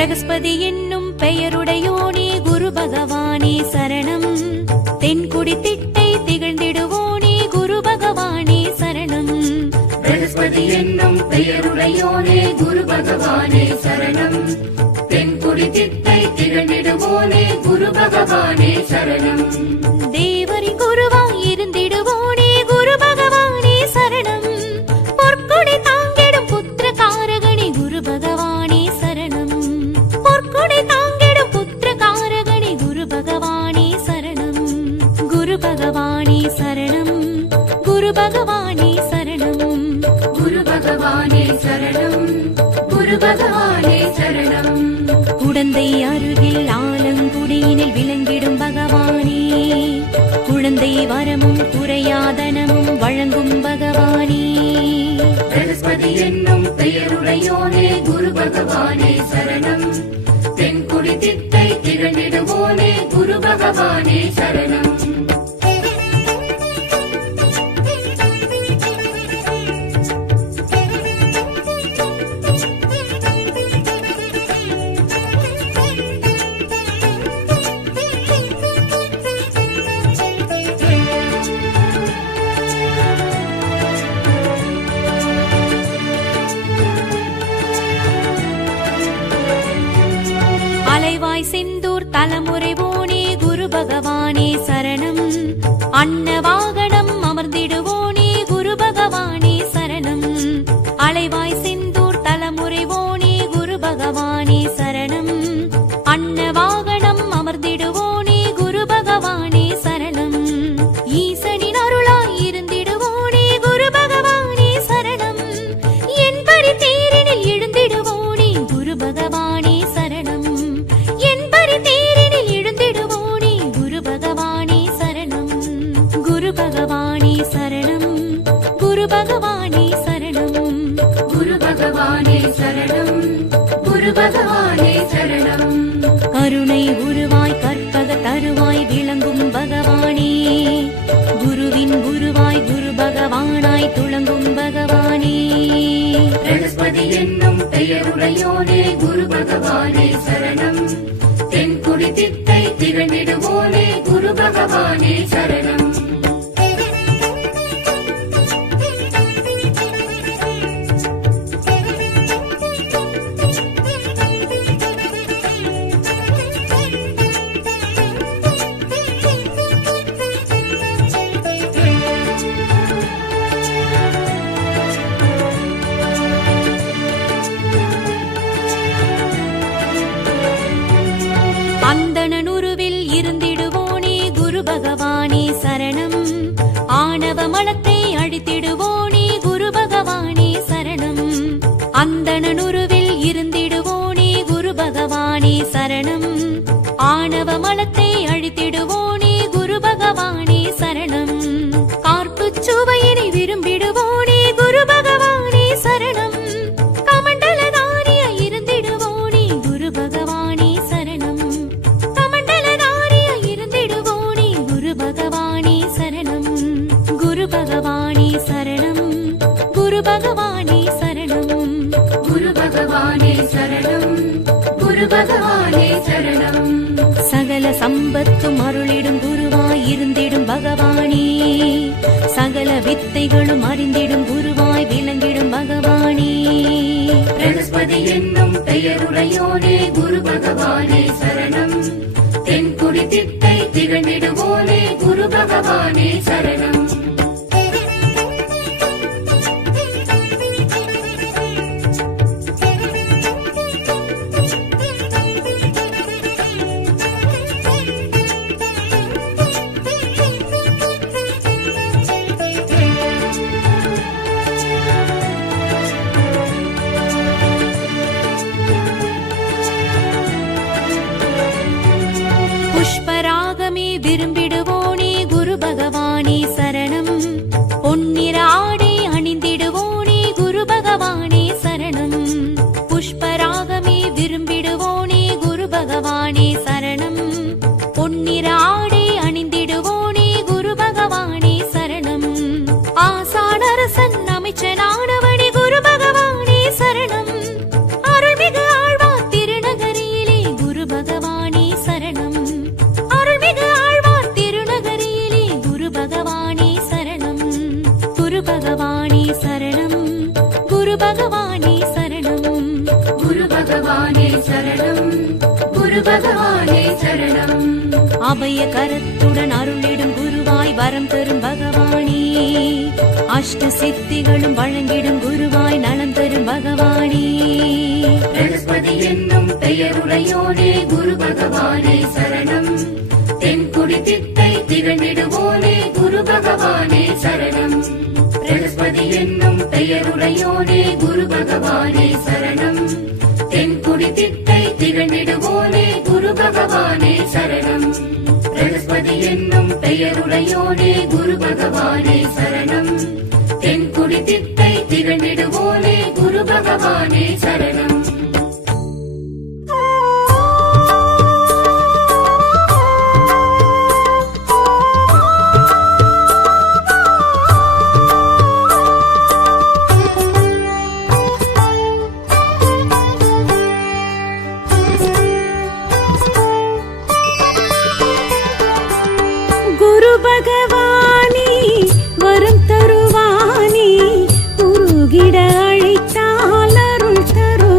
பிரகஸ்பதி என்னும் பெயருடையோனே குரு பகவானே சரணம். தென்குடி திட்டை திகழ்ந்திடுவோனே குரு பகவானே சரணம். பிரகஸ்பதி என்னும் பெயருடையோனே குரு பகவானே சரணம். தென்குடி திட்டை திகழ்ந்திடுவோனே குரு பகவானே சரணம். தேவரி குருவாய் இருந்திடுவோனே குரு பகவானே சரணம். பொற்கொடை தாங்கிடும் புத்திர காரகணி குரு பகவானே சரணம். பொற்கொடை தாங்கிடும் புத்திர காரகணி குரு பகவானே சரணம். குரு பகவானே சரணம். குரு பகவானே சரணம். குரு பகவானே சரணம். குரு பகவானே சரணம். குழந்தை அருகில் ஆலங்குடியினில் விளங்கிடும் பகவானே. குழந்தை வரமும் குறையாதனமும் வழங்கும் பகவானே. பிரகஸ்பதி என்னும் பெயருடையோனே குரு பகவானே சரணம். தென்குடி திட்டை திகழ்ந்திடுவோனே குரு பகவானே சரணம். அலைவாய் செந்தூர் தலைமுறைவோனே குரு பகவானே சரணம். அன்ன வாகனம் அமர்ந்திடுவோனே குரு பகவானே சரணம். அலைவாய் செந்தூர் தலைமுறைவோனே குரு பகவானே சரணம். அன்ன வாகனம் அமர்ந்திடுவோனே குரு பகவானே சரணம். ஈசனின் அருளாய் இருந்திடுவோனே குரு பகவானே சரணம். என்பரி தேரினில் எழுந்திடுவோனே குரு பகவானே சரணம். என்பரி தேரினில் எழுந்திடுவோனே குரு பகவானே சரணம். குரு பகவானே சரணம். குரு பகவானே சரணம். குரு பகவானே சரணம். குரு பகவானே சரணம். கருணை உருவாய் கற்பக தருவாய் விளங்கும் பகவானே. குருவின் குருவாய் குரு பகவானாய் துளங்கும் பகவானே. பிரகஸ்பதி என்னும் பெயருடையோனே குரு பகவானே சரணம். தென்குடி திட்டை திகழ்ந்திடுவோனே குரு பகவானே சரணம். அந்தணனுருவில் இருந்திடுவோனே குரு பகவானே சரணம். ஆணவ மலத்தை அழித்திடுவோனே குரு பகவானே சரணம். அந்தணனுருவில் இருந்திடுவோனே குரு பகவானே சரணம். ஆணவ மலத்தை அழித்திடுவோனே குரு பகவானே சரணம். கார்ப்புச் சுவையினை விரும்பிடுவோனே குரு பகவானே சரணம். கமண்டலதாரியாய் இருந்திடுவோனே குரு பகவானே சரணம். கமண்டலதாரியாய் இருந்திடுவோனே குரு பகவானே சரணம். குரு பகவானே சரணம். குரு பகவானே சரணம். குரு பகவானே சரணம். குரு பகவானே சரணம். சகல சம்பத்தும் அருளிடும் குருவாய் இருந்திடும் பகவானே. சகல வித்தைகளும் அறிந்திடும் குருவாய் விளங்கிடும் பகவானே. பிரகஸ்பதி என்னும் பெயருடையோனே குரு பகவானே சரணம். தென்குடி திட்டை திகழ்ந்திடுவோனே குரு பகவானே சரணம். புஷ்பராகமே விரும்பிடுவோனே குரு பகவானே சரணம். பொன்னிற ஆடை அணிந்திடுவோனே குரு பகவானே சரணம். புஷ்பராகமே விரும்பிடுவோனே குரு பகவானே சரணம். பொன்னிற ஆடை அணிந்திடுவோனே குரு பகவானே சரணம். ஆசானரசன் அமைச்சனானவனே குரு பகவானே சரணம். அருள்மிகு ஆழ்வார் திருநகரே பகவானே சரணம். குரு பகவானே சரணம், குரு பகவானே சரணம். அபய கரத்துடன் அருளிடும் குருவாய் வரம் தரும் பகவானே, அஷ்ட சித்திகளும் வழங்கிடும் குருவாய் நலம் தரும் பகவானே. பிரகஸ்பதி என்னும் பெயருடையோனே குரு பகவானே சரணம். தென்குடி திட்டை திகழ்ந்திடுவோனே குரு பகவானே சரணம். பிரகஸ்பதி என்னும் பெயருடையோனே குரு பகவானே சரணம். தென்குடி திட்டை திகழ்ந்திடுவோனே குரு பகவானே சரணம். பிரகஸ்பதி என்னும் பெயருடையோனே குரு பகவானே சரணம். தென்குடி திட்டை திகழ்ந்திடுவோனே குரு பகவானே சரணம். குரு பகவானே வரம் தருவானே, உருகிட அழைத்தால் அருள் தருவானே.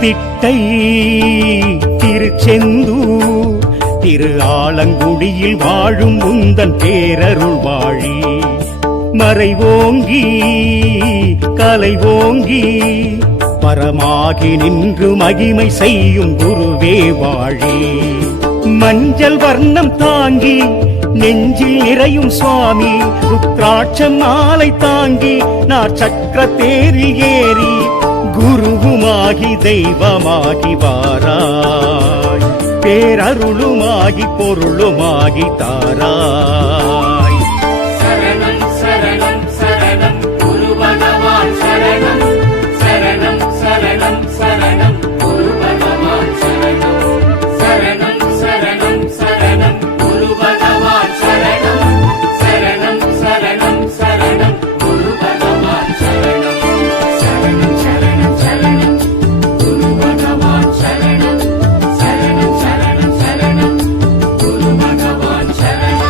திட்டை திருச்செந்தூர் திரு ஆலங்குடியில் வாழும் உந்தன் பேரருள் வாழி மறைவோங்கி கலைவோங்கி பரமாகி நின்று மகிமை செய்யும் குருவே வாழி மஞ்சள் வர்ணம் தாங்கி நெஞ்சில் நிறையும் சுவாமி ருத்ராட்சம் மாலை தாங்கி நார் சக்கர தேரில் ஏறி குருவுமாகி தெய்வமாகி வாராய் பேரருளுமாகி பொருளுமாகி தாராய் சரணம் சரணம் சரணம் குரு பகவான் சரணம் சரணம் சரணம் சரணம் குரு பகவான் சரணம் சரணம் சரணம் சரணம் குரு பகவான் சரணம் சரணம் சரணம் சரணம் குரு பகவான் சரணம் சரணம் சரணம் சரணம் குரு பகவான் சரணம் சரணம் சரணம் சரணம் குரு பகவான் சரணம்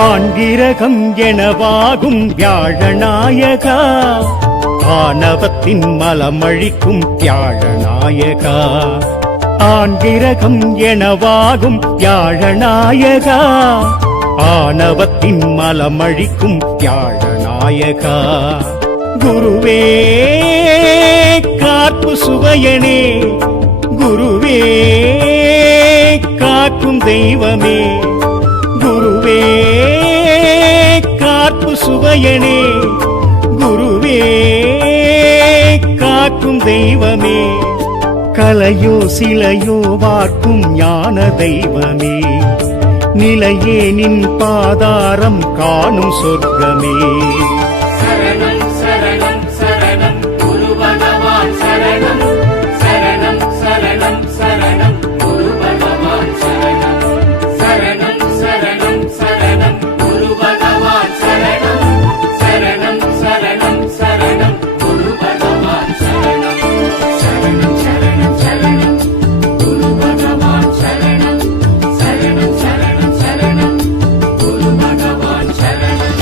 ஆண்கிரகம் எனவாகும் வியாழநாயகா ஆணவத்தின் மலமழிக்கும் வியாழநாயகா ஆண்கிரகம் எனவாகும் வியாழநாயகா ஆணவத்தின் மலமழிக்கும் வியாழநாயகா குருவே காப்பு சுவையனே குருவே காக்கும் தெய்வமே குருவே காப்பு சுவையனே குருவே காக்கும் தெய்வமே கலையோ சிலையோ வார்க்கும் ஞான தெய்வமே நிலையே நின் பாதாரம் காணும் சொர்க்கமே சரணம் சரணம் சரணம் குரு பகவான் சரணம் சரணம் சரணம் சரணம் குரு பகவான் சரணம் சரணம் சரணம் சரணம் குரு பகவான் சரணம் சரணம் சரணம் சரணம் குரு பகவான் சரணம் சரணம் சரணம் சரணம் குரு பகவான் சரணம் சரணம் சரணம் சரணம் குரு பகவான் சரணம்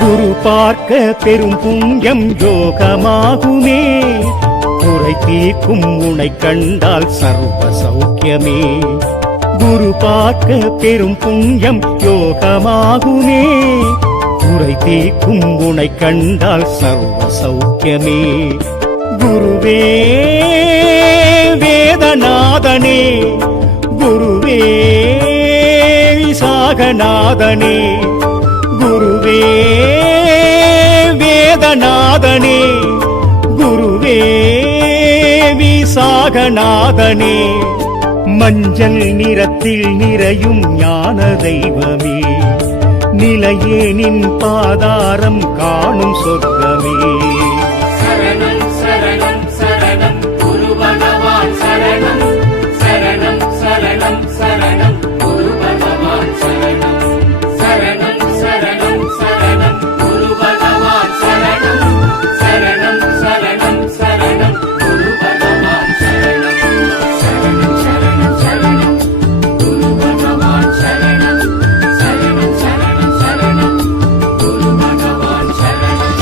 குரு பார்க்க பெரும் புண்ணியம் யோகமாகுமே குறை தீர்க்கும் உனை கண்டால் சர்வ சௌக்கியமே குரு பார்க்க பெரும் புண்ணியம் யோகமாகுமே குறை தீர்க்கும் உனை கண்டால் சர்வ சௌக்கியமே குருவே வேதநாதனே குருவே விசாகநாதனே குருவே வேதநாதனே குருவே விசாகநாதனே மஞ்சள் நிறத்தில் நிறையும் ஞான தெய்வமே நிலையே நின் பாதாரம் காணும் சொர்க்கமே சரணம் சரணம் சரணம் குரு பகவான் சரணம் சரணம் சரணம் சரணம் குரு பகவான் சரணம் சரணம் சரணம் சரணம் குரு பகவான் சரணம் சரணம் சரணம் சரணம் குரு பகவான் சரணம் சரணம் சரணம் சரணம் குரு பகவான் சரணம் சரணம் சரணம் சரணம் குரு பகவான் சரணம்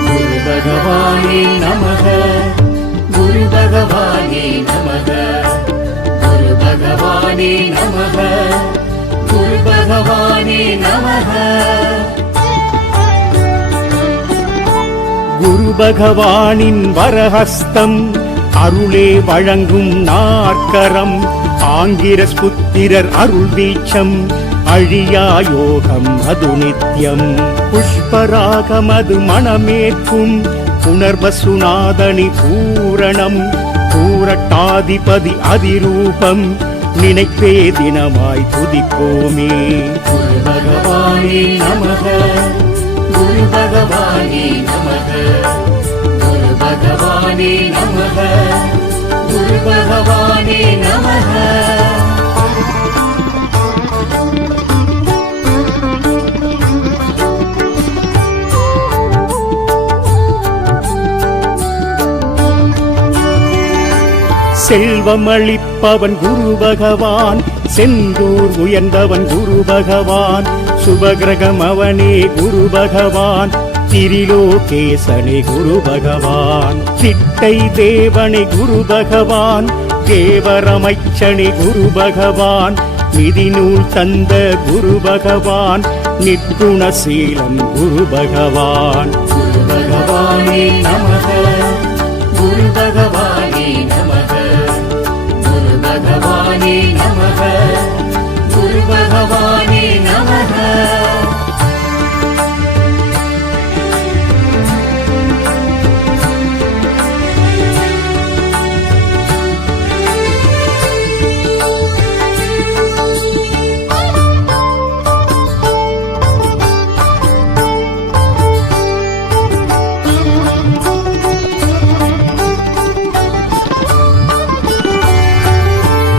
குரு பகவானே நமக குரு பகவானே நமக குரு பகவானே நமக குரு பகவானே நமக குரு பகவானின் வரஹஸ்தம் அருளே வழங்கும் நாற்கரம் ஆங்கிரஸ் புத்திரர் அருள் வீச்சம் அழியா யோகம் அது நித்யம் புஷ்பராகமது மணமேற்கும் புனர்வசுநாதனி பூரணம் பூரட்டாதிபதி அதிரூபம் நினைப்பே தினமாய் துதிப்போமே குரு பகவானே நமக குரு பகவானே நமக குரு பகவானே நமக குரு பகவானே நமக செல்வமளிப்பவன் குரு பகவான் செந்தூர் உயர்ந்தவன் குரு பகவான் சுபகிரகம் அவனே குரு பகவான் திரிலோகேசனே குரு பகவான் சிட்டை தேவனே குரு பகவான் தேவரமைச்சனே குரு பகவான் நிதிநூல் தந்த குரு பகவான் நிற்குணசீலன் குரு பகவான் குரு பகவானே நமக குரு பகவானே நமக குரு பகவானே நமக குரு பகவானே நமக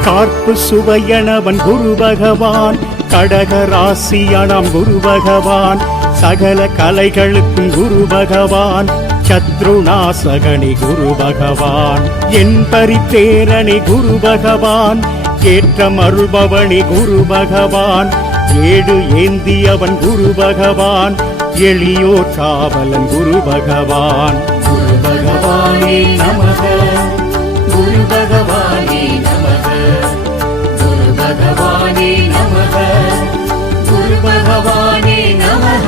கார்ப்பு சுவையனவன் குரு பகவான் கடகராசியானாம் குரு பகவான் சகல கலைகளுக்கும் குரு பகவான் சத்ருநாசகனி குரு பகவான் என் பரித்தேரணி குரு பகவான் ஏற்றம் அருள்பவனி குரு பகவான் ஏடு ஏந்தியவன் குரு பகவான் எளியோர் காவலன் குரு பகவான் குரு பகவானே நமக குரு பகவானே நமக குரு பகவானே நமக குரு பகவானே நமக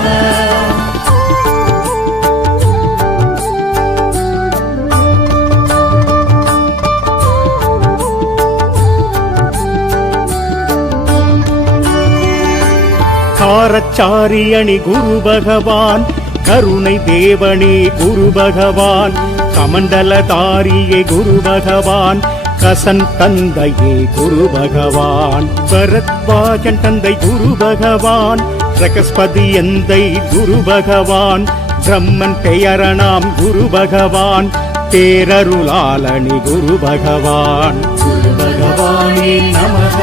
காரச்சாரியணி குரு பகவான் கருணை தேவனே குரு பகவான் கமண்டலதாரியே குரு பகவான் கசன் தந்தையே குரு பகவான் பரத்வாஜன் தந்தை குரு பகவான் பிரகஸ்பதி எந்தை குரு பகவான் பிரம்மன் பெயரணாம் குரு பகவான் பேரருளாளனி குரு பகவான் குரு பகவானே நமக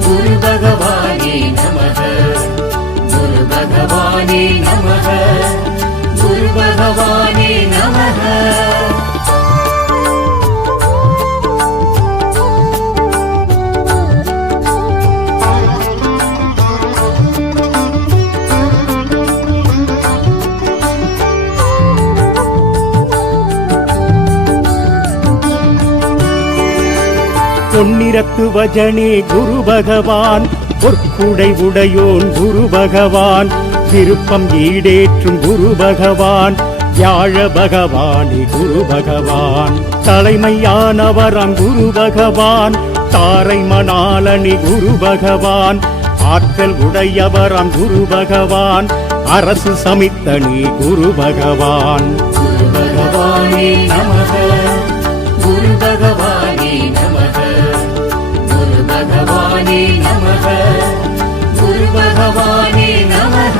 குரு பகவானே நமக குரு பகவானே நமக குரு பகவானே நமக பொன்னிறத்து வஜனே குரு பகவான் பொற்குடை உடையோன் குரு பகவான் விருப்பம் ஈடேற்றும் குரு பகவான் வியாழ பகவானே குரு பகவான் தலைமையானவராம் குரு பகவான் தாரை மணாலனி குரு பகவான் ஆற்றல் உடையவராம் குரு பகவான் அரசு சமித்தனி குரு பகவான் குரு பகவானே நமக குரு பகவானே நமக குரு பகவானே நமக குரு பகவானே நமக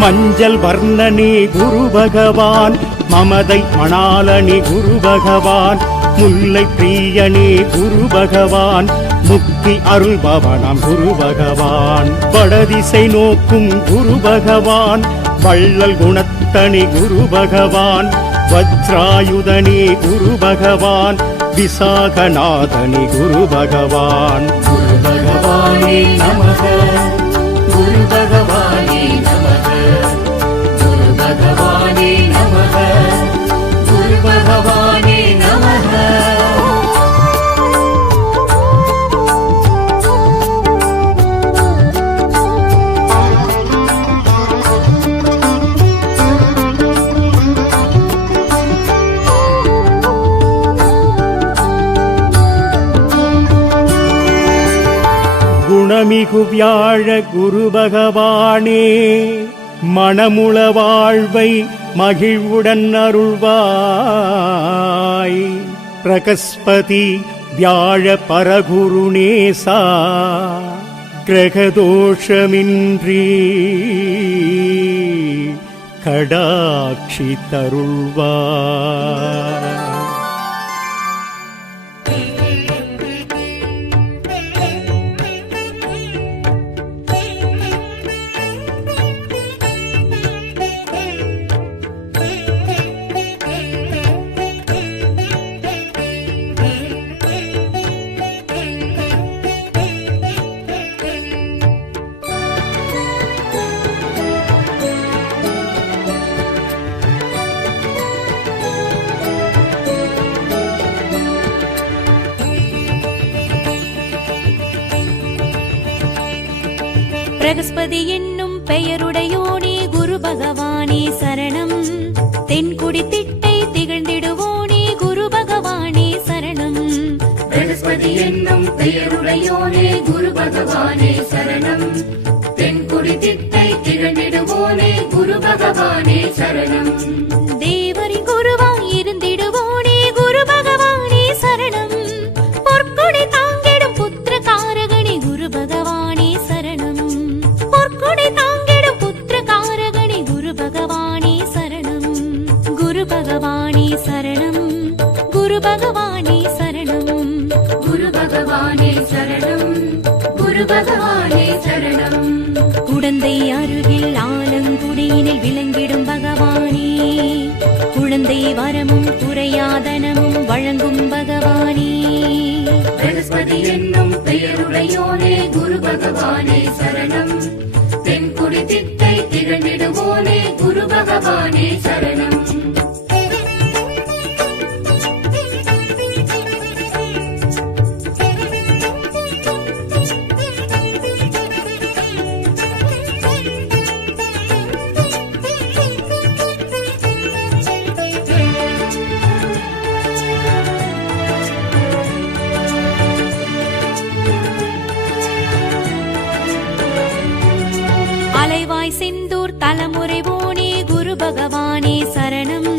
மஞ்சள் வர்ணனே குரு பகவான் மமதை மணாலனி குரு பகவான் முல்லை பிரியனே குரு பகவான் முக்தி அருள்பவனாம் குரு பகவான் வடதிசை நோக்கும் குரு பகவான் வள்ளல் குணத்தனி குரு பகவான் வஜ்ராயுதனே குரு பகவான் விசாகநாதனி குரு பகவான். குரு பகவானே நமக, குரு பகவானே நமக, குரு பகவானே நமக, குரு பகவானே நமக. குணமிகு வியாழ குரு பகவானே, மணமுள வாழ்வை மகிழ்வுடன் அருள்வாய். பிரகஸ்பதி வியாழ பரகுருநேசா, கிரகதோஷமின்றி கடாட்சி தருள்வாய். பிரகஸ்பதி என்னும் பெயருடையோனே குரு பகவானே சரணம். தென்குடி திட்டை திகழ்ந்திடுவோனே குரு பகவானே சரணம். பிரகஸ்பதி என்னும் பெயருடையோனே குரு பகவானே சரணம். தென்குடி திட்டை திகழ்ந்திடுவோனே குரு பகவானே சரணம். தேவரின் குருவாய் இருந்திடுவோனே குரு பகவானே சரணம். பொற்கொடை தாங்கிடும் புத்திர காரகனே குரு பகவானே சரணம். பொற்கொடை தாங்கிடும் புத்திர காரகனே குரு பகவானே சரணம். குரு பகவானே சரணம். குரு பகவானே சரணம். குரு பகவானே சரணம். குரு பகவானே சரணம். குழந்தை அருகில் ஆலங்குடியினில் விளங்கிடும் பகவானே, குழந்தை வரமும் குறையாதனமும் வழங்கும் பகவானே. பிரகஸ்பதி என்னும் பெயருடையோனே குரு பகவானே சரணம். தென்குடி திட்டை திகழ்ந்திடுவோனே குரு பகவானே சரணம். அலைவாய் செந்தூர் தலைமுறைவோனே குரு பகவானே சரணம்.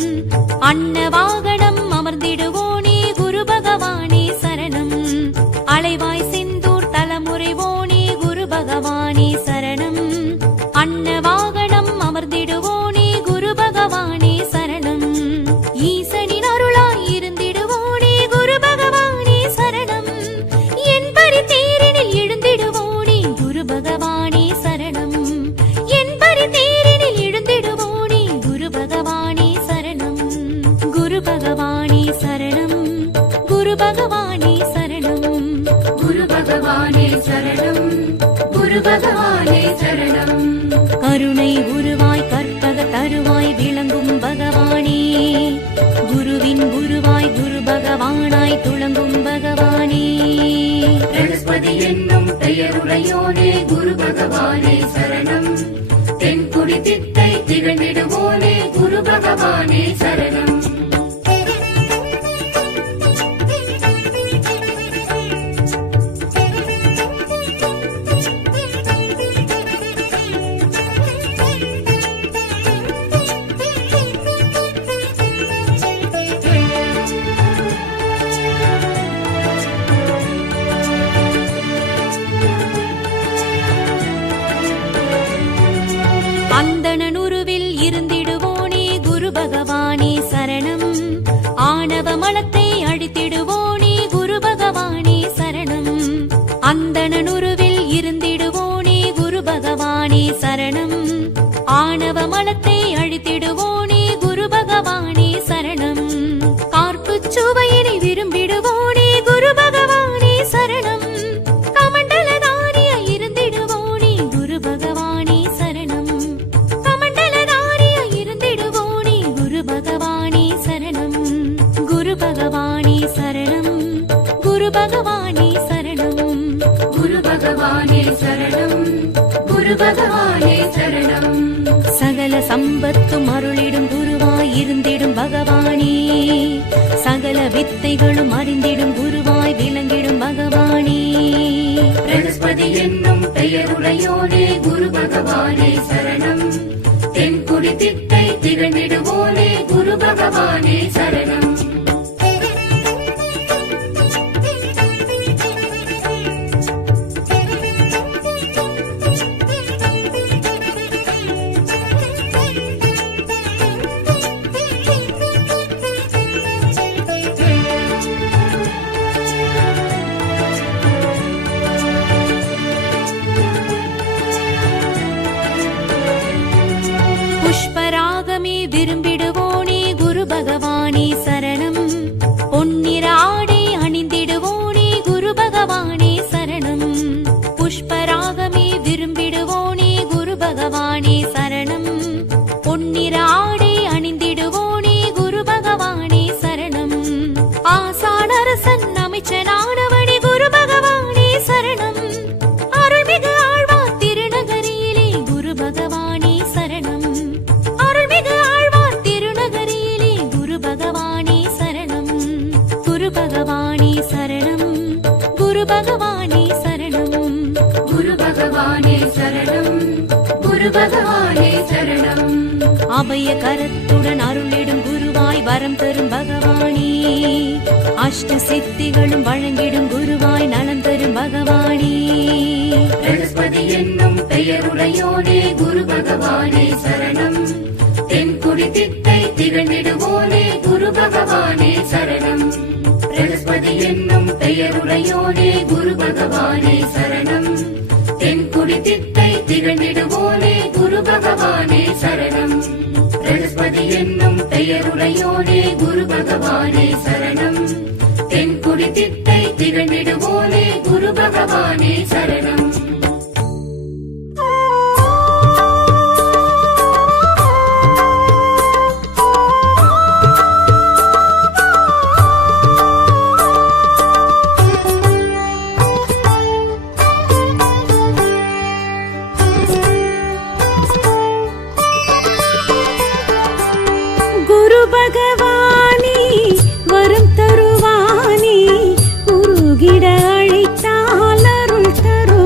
அன்ன வாகனம் அமர்ந்திடுவோனே குரு பகவானே சரணம். அலைவாய் செந்தூர் தலைமுறைவோனே குரு பகவானே சரணம். அன்ன வாகனம் அமர்ந்திடுவோனே குரு பகவானே சரணம். ஈசனின் அருளாய் இருந்திடுவோனே குரு பகவானே சரணம். என் பரி தேரினில் எழுந்திடுவோனே குரு பகவானே சரணம். என் பரி தேரினில் எழுந்திடுவோனே குரு பகவானே சரணம். குரு பகவானே சரணம். குரு பகவானே சரணம். குரு பகவானே சரணம். குரு பகவானே சரணம். கருணை உருவாய் கற்பக தருவாய் விளங்கும் பகவானே, குருவின் குருவாய் குரு பகவானாய் துளங்கும் பகவானே. பிரகஸ்பதி என்னும் பெயருடையோனே குரு பகவானே சரணம். தென்குடி திட்டை திகழ்ந்திடுவோனே குரு பகவானே சரணம். அந்தணனுருவில் இருந்திடுவோனே குரு பகவானே சரணம். குரு பகவானே சரணம். சகல சம்பத்தும் அருளிடும் குருவாய் இருந்திடும் பகவானே, சகல வித்தைகளும் அறிந்திடும் குருவாய் விளங்கிடும் பகவானே. பிரகஸ்பதி என்னும் பெயருடையோனே குரு பகவானே சரணம். தென்குடி திட்டை திகழ்ந்திடுவோனே குரு பகவானே சரணம். புஷ்பராகமே விரும்பிடுவோனே குரு பகவானே சரணம். பொன்னிறாடை அணிந்திடுவோனே குரு பகவானே சரணம். புஷ்பராகமே விரும்பிடுவோனே குரு பகவானே சரணம். பொன்னிறாடை அணிந்திடுவோனே குரு பகவானே சரணம். ஆசானரசன் அமைச்சனானவனே குரு பகவானே சரணம். அருள்மிகு ஆழ்வார் திருநகரியிலே குரு பகவானே சரணம். அருள்மிகு ஆழ்வார் திருநகரியிலே குரு பகவானே சரணம். குரு பகவானே சரணம். குரு பகவானே சரணம். குரு பகவானே சரணம். குரு பகவானே சரணம். அபய கரத்துடன் அருளிடும் குருவாய் வரம் தரும் பகவானே, அஷ்ட சித்திகளும் வழங்கிடும் குருவாய் நலம் தரும் பகவானே. பிரகஸ்பதி என்னும் பெயருடையோனே குரு பகவானே சரணம். தென்குடி திட்டை திகழ்ந்திடுவோனே குரு பகவானே சரணம். பிரகஸ்பதி என்னும் பெயருடையோனே குரு பகவானே சரணம். தென்குடி திட்டை திகழ்ந்திடுவோனே குரு பகவானே சரணம். பிரகஸ்பதி என்னும் பெயருடையோனே குரு பகவானே சரணம். தென்குடி திட்டை திகழ்ந்திடுவோனே குரு பகவானே சரணம். குரு பகவானே வரம் தருவானே, உருகிட அழைத்தால் அருள் தருவானே.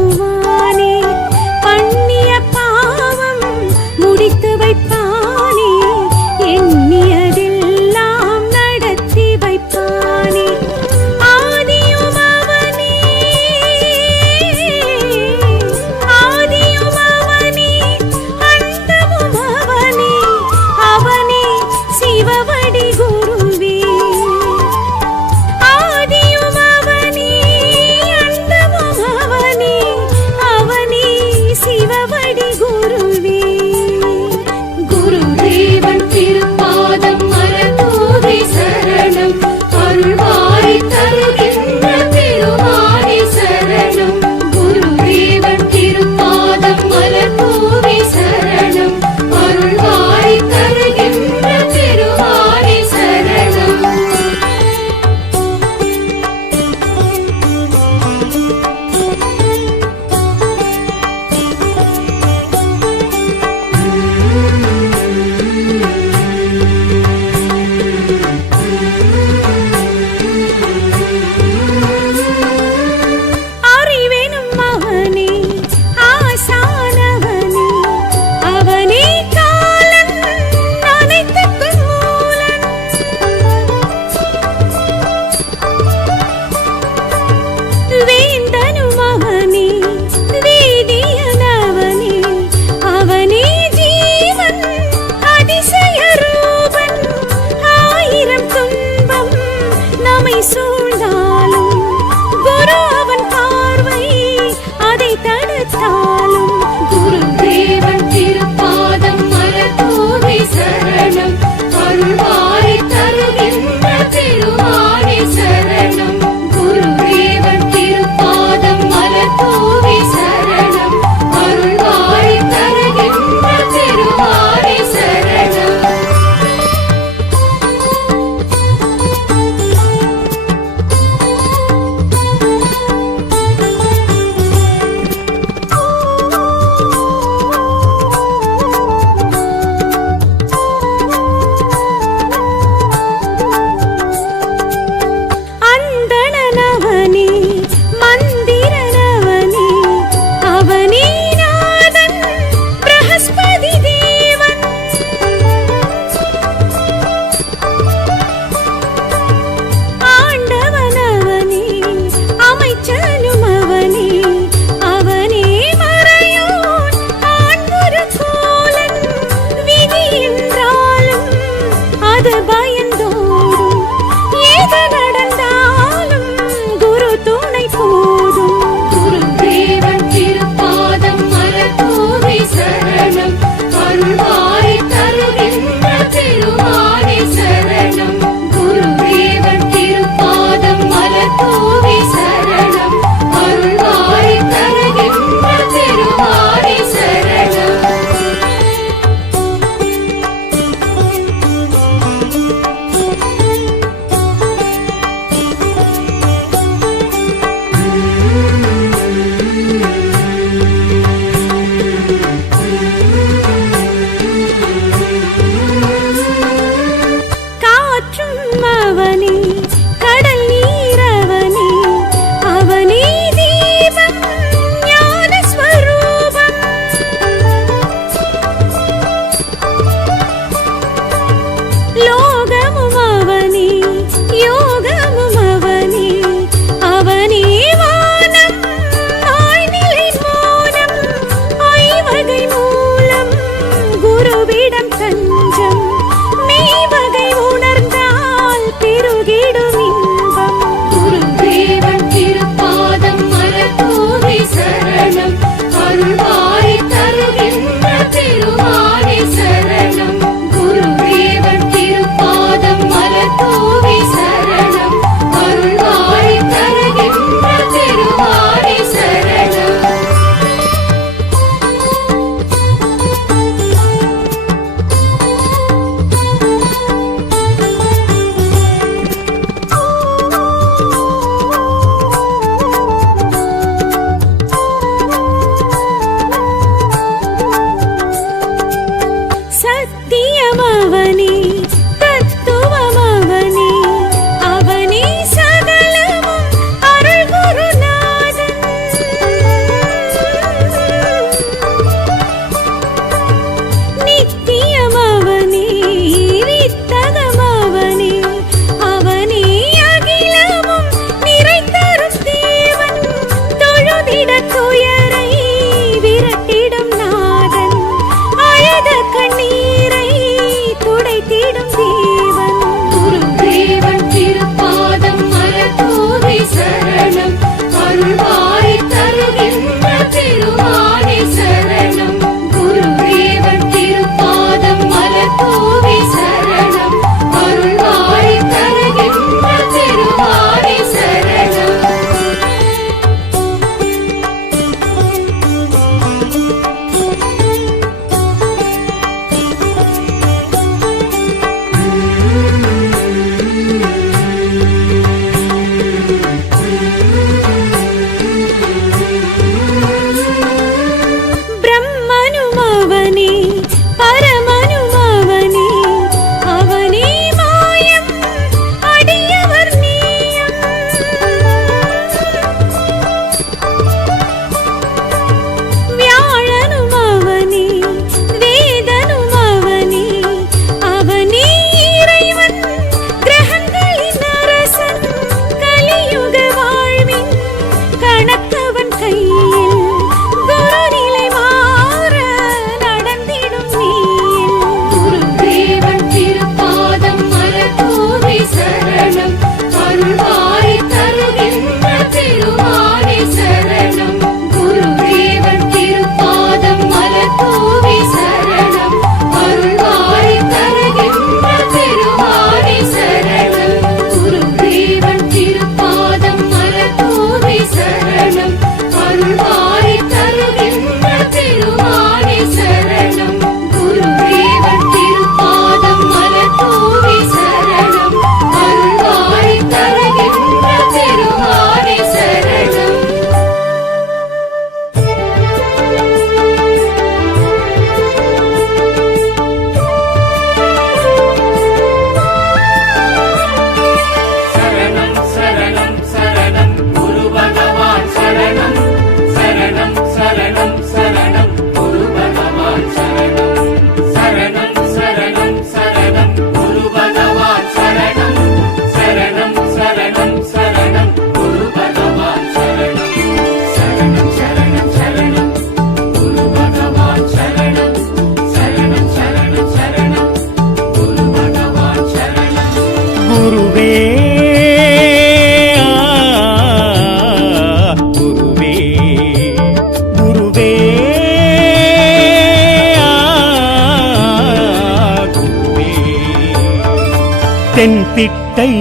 திட்டை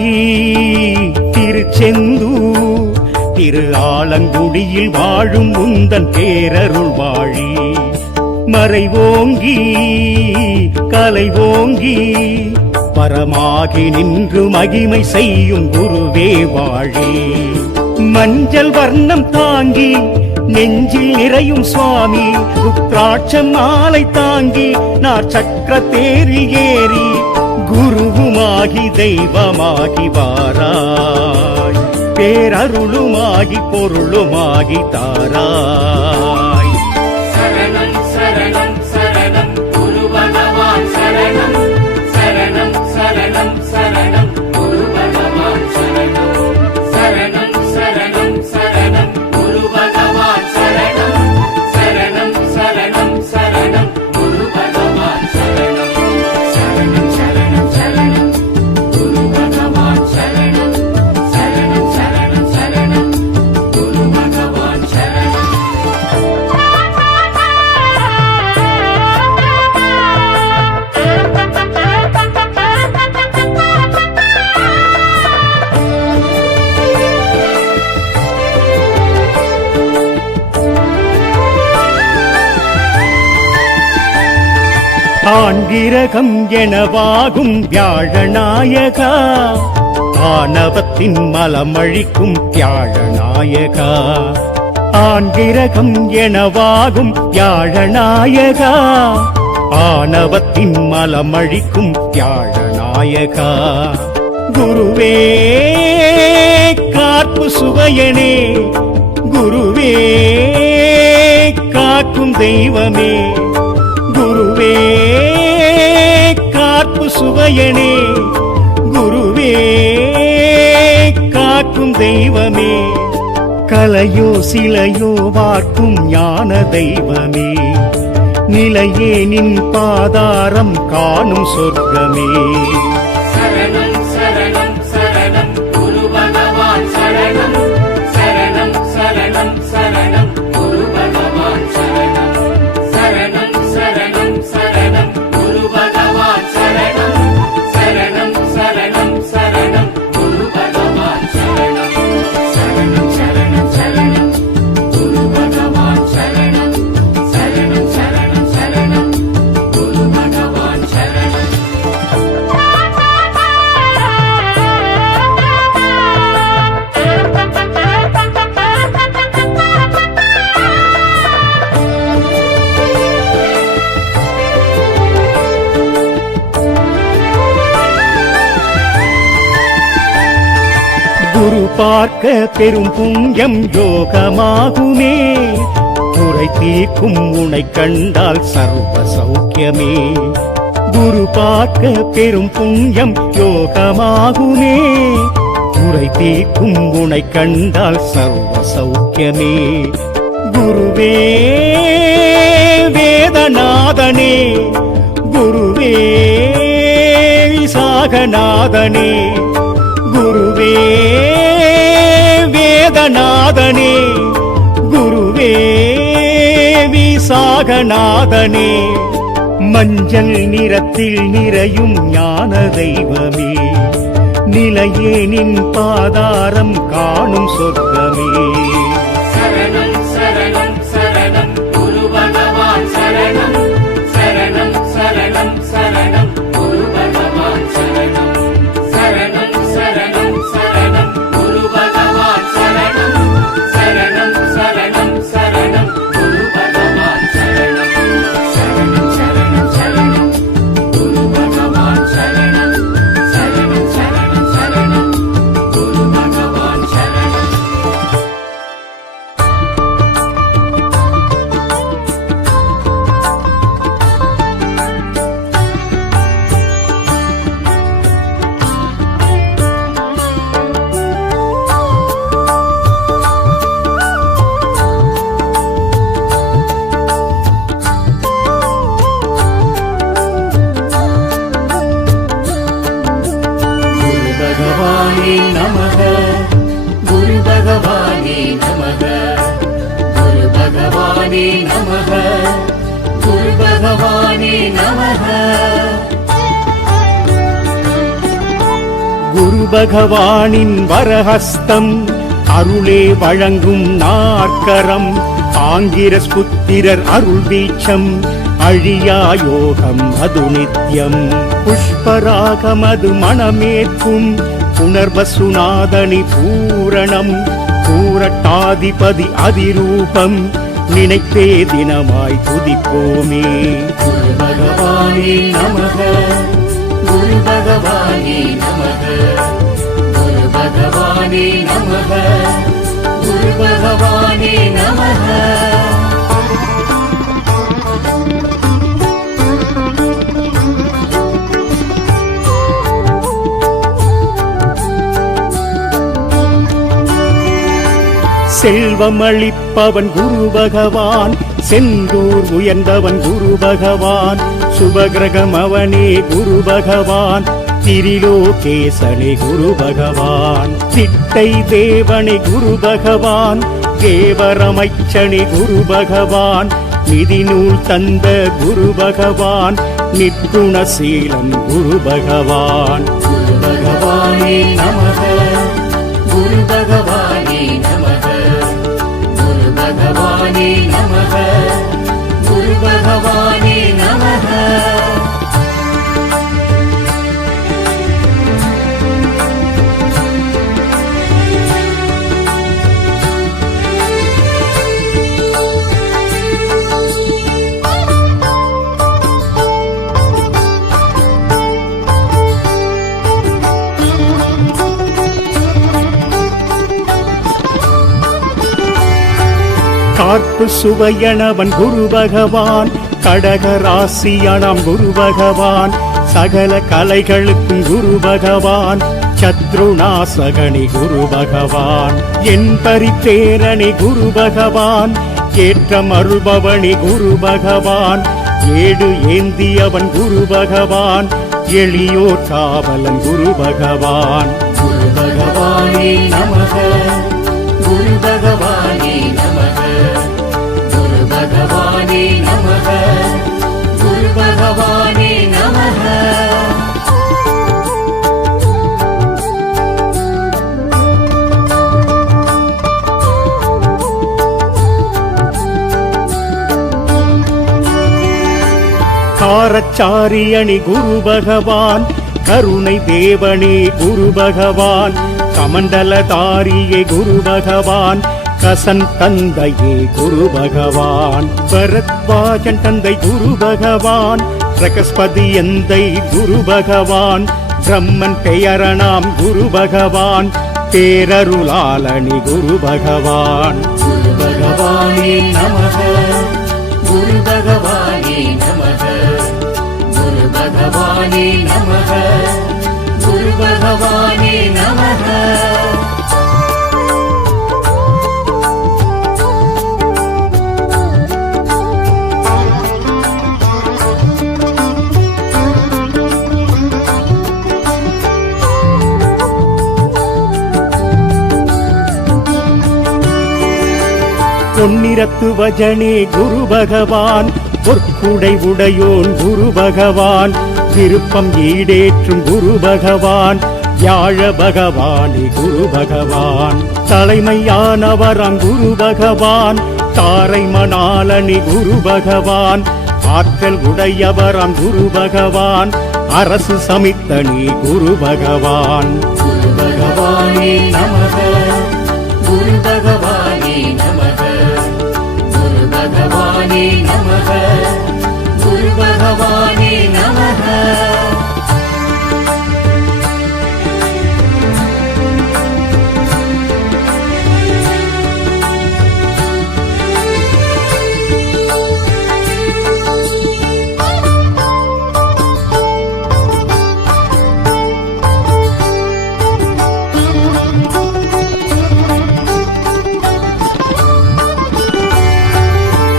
திருச்செந்தூர் திரு ஆலங்குடியில் வாழும் உந்தன் பேரருள் வாழி மறைவோங்கி கலைவோங்கி பரமாகி நின்று மகிமை செய்யும் குருவே வாழி மஞ்சள் வர்ணம் தாங்கி நெஞ்சில் நிறையும் சுவாமி ருத்ராட்சம் மாலை தாங்கி நான் சக்கர தேரில் ஏறி குருவுமாகி தெய்வமாகி வாராய் பேரருளுமாகி பொருளுமாகி தாராய் சரணம் சரணம் சரணம் குரு பகவான் சரணம் சரணம் சரணம் சரணம் குரு பகவான் சரணம் சரணம் சரணம் சரணம் குரு பகவான் சரணம் சரணம் சரணம் சரணம் குரு பகவான் சரணம் சரணம் சரணம் சரணம் குரு பகவான் சரணம் சரணம் சரணம் சரணம் குரு பகவான் சரணம் ஆண்கிரகம் எனவாகும் வியாழநாயகா ஆணவத்தின் மலமழிக்கும் வியாழநாயகா ஆண்கிரகம் எனவாகும் வியாழநாயகா ஆணவத்தின் மலமழிக்கும் வியாழநாயகா குருவே காப்பு சுவையனே குருவே காக்கும் தெய்வமே குருவே காப்பு சுவையனே குருவே காக்கும் தெய்வமே கலையோ சிலையோ வார்க்கும் ஞான தெய்வமே நிலையே நின் பாதாரம் காணும் சொர்க்கமே சரணம் சரணம் சரணம் குரு பகவான் சரணம் சரணம் சரணம் சரணம் குரு பகவான் சரணம் சரணம் சரணம் சரணம் குரு பகவான் சரணம் சரணம் சரணம் சரணம் குரு பகவான் சரணம் சரணம் சரணம் சரணம் குரு பகவான் சரணம் சரணம் சரணம் சரணம் குரு பகவான் சரணம் குரு பார்க்க பெரும் புண்ணியம் யோகமாகுமே குறை தீர்க்கும் உனை கண்டால் சர்வ சௌக்கியமே குரு பார்க்க பெரும் புண்ணியம் யோகமாகுமே குறை தீர்க்கும் உனை கண்டால் சர்வ சௌக்கியமே குருவே வேதநாதனே குருவே விசாகநாதனே குருவே வேதநாதனே குருவே விசாகநாதனே மஞ்சள் நிறத்தில் நிறையும் ஞான தெய்வமே நிலையே நின் பாதாரம் காணும் சொர்க்கமே சரணம் சரணம் சரணம் குரு பகவான் சரணம் சரணம் சரணம் சரணம் குரு பகவான் சரணம் சரணம் சரணம் சரணம் குரு பகவான் சரணம் சரணம் சரணம் சரணம் குரு பகவான் சரணம் சரணம் சரணம் சரணம் குரு பகவான் சரணம் சரணம் சரணம் சரணம் குரு பகவான் சரணம் குரு பகவானே நமக குரு பகவானே நமக குரு பகவானே நமக குரு பகவானே நமக பகவானின் வரஹஸ்தம் அருளே வழங்கும் நாற்கரம் ஆங்கிரஸ் புத்திரர் அருள் வீச்சம் அழியா யோகம் அது நித்யம் புஷ்பராகமது மணமேற்கும் புனர்வசுநாதனி பூரணம் பூரட்டாதிபதி அதிரூபம் நினைத்தே தினமாய் துதிப்போமே. குரு பகவானே நமக, குரு பகவானே நமக, குரு பகவானே நமக, குரு பகவானே நமக. செல்வம் அளிப்பவன் குரு பகவான் செந்தூர் உயர்ந்தவன் குரு பகவான் சுபகிரகம் அவனே குரு பகவான் திரிலோகேசனே குரு பகவான் சிட்டை தேவனே குரு பகவான் தேவரமைச்சனே குரு பகவான் நிதிநூல் தந்த குரு பகவான் நிற்குணசீலன் குரு பகவான். குரு பகவானே நமக, குரு பகவானே நமக, குரு பகவானே நமக, குரு பகவானே நமக. கார்ப்பு சுவையனவன் குரு பகவான் கடகராசியானாம் குரு பகவான் சகல கலைகளுக்கும் குரு பகவான் சத்ருநாசகனி குரு பகவான் என் பரிபேரணி குரு பகவான் ஏற்றம் அருள்பவனி குரு பகவான் ஏடு ஏந்தியவன் குரு பகவான் எளியோர் காவலன் குரு பகவான். குரு பகவானே நமக, குரு பகவானே நமக, குரு பகவானே நமக, குரு பகவானே நமக. காரச்சாரியணி குரு பகவான் கருணை தேவனே குரு பகவான் கமண்டலதாரியே குரு பகவான் கசன் தந்தையே குரு பகவான் பரத்வாஜன் தந்தை குரு பகவான் பிரகஸ்பதி எந்தை குரு பகவான் பிரம்மன் பெயரணாம் குரு பகவான் பேரருளாளனி குரு பகவான். குரு பகவானே நமக, குரு பகவானே நமக, குரு பகவானே நமக, குரு பகவானே நமக. பொன்னிறத்து வஜனே குரு பகவான் பொற்குடை உடையோன் குரு பகவான் விருப்பம் ஈடேற்றும் குரு பகவான் யாழ பகவானே குரு பகவான் தலைமையானவராம் குரு பகவான் தாரை மணாலனி குரு பகவான் ஆற்றல் உடையவராம் குரு பகவான் அரசு சமித்தனி குரு பகவான். குரு பகவானே நமக, குரு பகவானே நமக, குரு பகவானே நமக, குரு பகவானே நமக.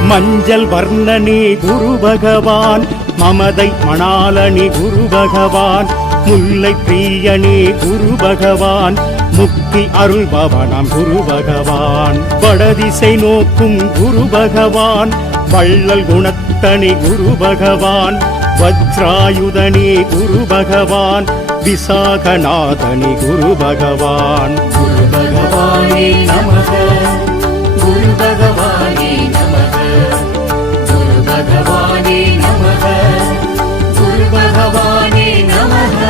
மஞ்சள் வர்ணனே குரு பகவான் மமதை மணாலனி குரு பகவான் முல்லை பிரியனே குரு பகவான் முக்தி அருள்பவனாம் குரு பகவான் வடதிசை நோக்கும் குரு பகவான் வள்ளல் குணத்தனி குரு பகவான் வஜ்ராயுதனே குரு பகவான் விசாகநாதனி குரு பகவான். குரு பகவானே நமக, குரு பகவானே நமக, குரு பகவானே நமக, குரு பகவானே நமக.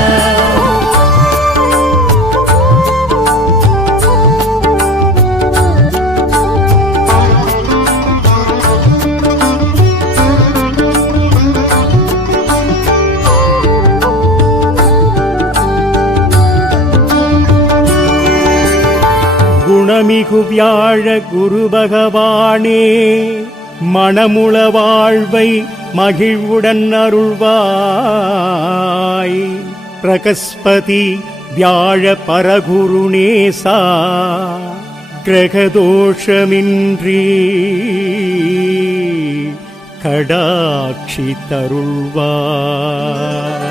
குணமிகு வியாழ குரு பகவானே, மணமுள வாழ்வை மகிழ்வுடன் அருள்வாய். பிரகஸ்பதி வியாழ பரகுருநேசா, கிரகதோஷமின்றி கடாட்சி தருள்வாய்.